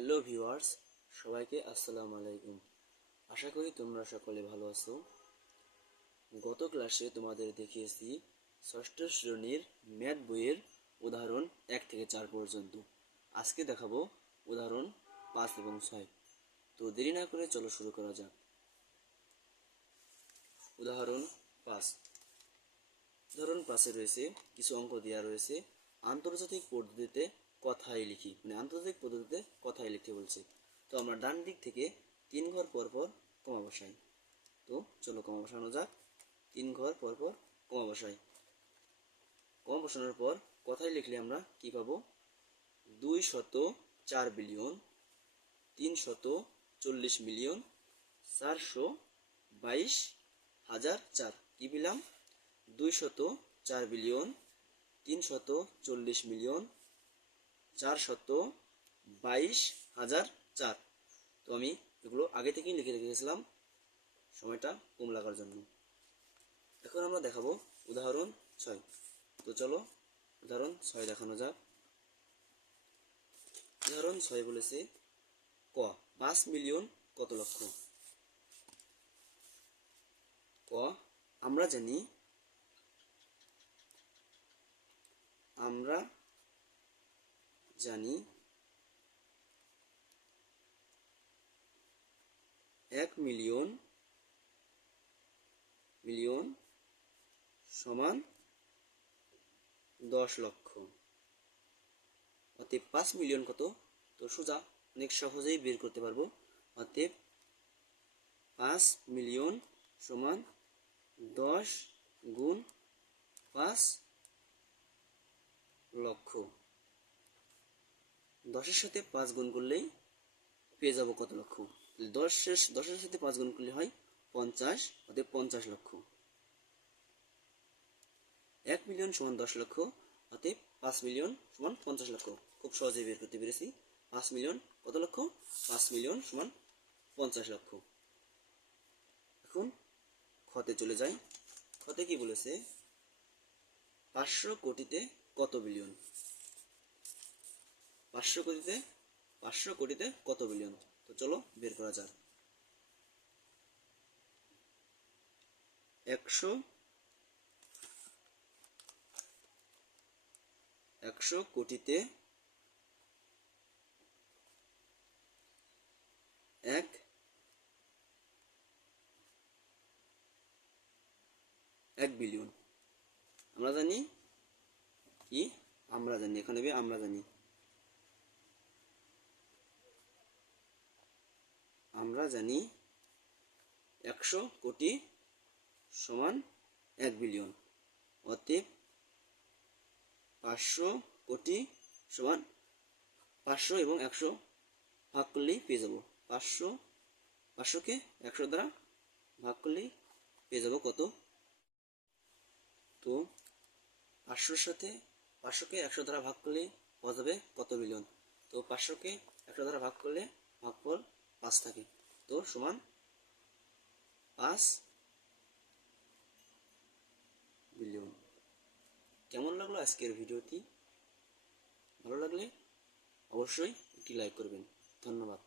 Hello viewers, সবাইকে আসসালামু আলাইকুম। আশা করি তোমরা সকলে ভালো আছো। গত ক্লাসে তোমাদের দেখিয়েছি ষষ্ঠ শ্রেণীর ম্যাথ বইয়ের উদাহরণ 1 থেকে 4 পর্যন্ত। আজকে দেখাবো উদাহরণ 5 এবং 6। তো দেরি না করে চলো শুরু করা যাক। উদাহরণ 5। উদাহরণ 5-এ রয়েছে কিছু অঙ্ক দেওয়া রয়েছে। আন্তর্জাতিক পদ্ধতিতে কথাই লিখি, আন্তর্জাতিক পদ্ধতিতে কথাই লিখতে বলছে। তো আমরা ডান দিক থেকে 3 ঘর পর পর কমা বসাই। তো চলো কমা বসানো যাক। 3 ঘর পর পর কমা বসাই। কমা বসানোর পর কথাই লিখলে আমরা কি পাবো? 204 বিলিয়ন 340 মিলিয়ন 422,004। কি পেলাম? 204 বিলিয়ন 340 মিলিয়ন 422,004। তো আমি এগুলো আগে থেকেই লিখে রেখেছিলাম সময়টা কম লাগার জন্য। এখন আমরা দেখাবো উদাহরণ 6। তো চলো উদাহরণ 6 দেখানো যাক। উদাহরণ 6 বলেছে ক 5 মিলিয়ন কত লক্ষ? ক আমরা জানি 1 মিলিয়ন সমান 10 লক্ষ। অতএব 5 মিলিয়ন কত? তো সোজা অনেক সহজেই বের করতে পারবো। অতএব 5 মিলিয়ন সমান 10 গুণ 5 লক্ষ। 10-এর সাথে 5 গুণ করলেই পেয়ে যাব কত লক্ষ? 10-এর সাথে 5 গুণ করলে হয় 50। অতএব 50 লক্ষ। 1 মিলিয়ন সমান 10 লক্ষ। অতএব 5 মিলিয়ন সমান 50 লক্ষ। খুব সহজেই বের করতে পেরেছি। 5 মিলিয়ন কত লক্ষ? 5 মিলিয়ন সমান 50 লক্ষ। এখন খতে চলে যাই। খতে কি বলেছে? 500 কোটিতে কত বিলিয়ন? 500 কোটিতে কত বিলিয়ন? তো চলো বের করা যাক। 100 কোটিতে 1 বিলিয়ন। আমরা জানি কি? এখানে আমরা জানি 100 কোটি সমান 1 বিলিয়ন। অতএব 500 কোটি সমান 500 এবং 100 ভাগ করলেই পেয়ে যাব 500কে 100 দ্বারা ভাগ করলেই পেয়ে যাব কত? তো 500কে 100 দ্বারা ভাগ করলেই পাওয়া যাবে কত বিলিয়ন? তো 500কে 100 দ্বারা ভাগ করলে ভাগফল 5 থাকে। তো সমান 5 বিলিয়ন। কেমন লাগলো আজকের ভিডিওটি? ভালো লাগলে অবশ্যই একটি লাইক করবেন। ধন্যবাদ।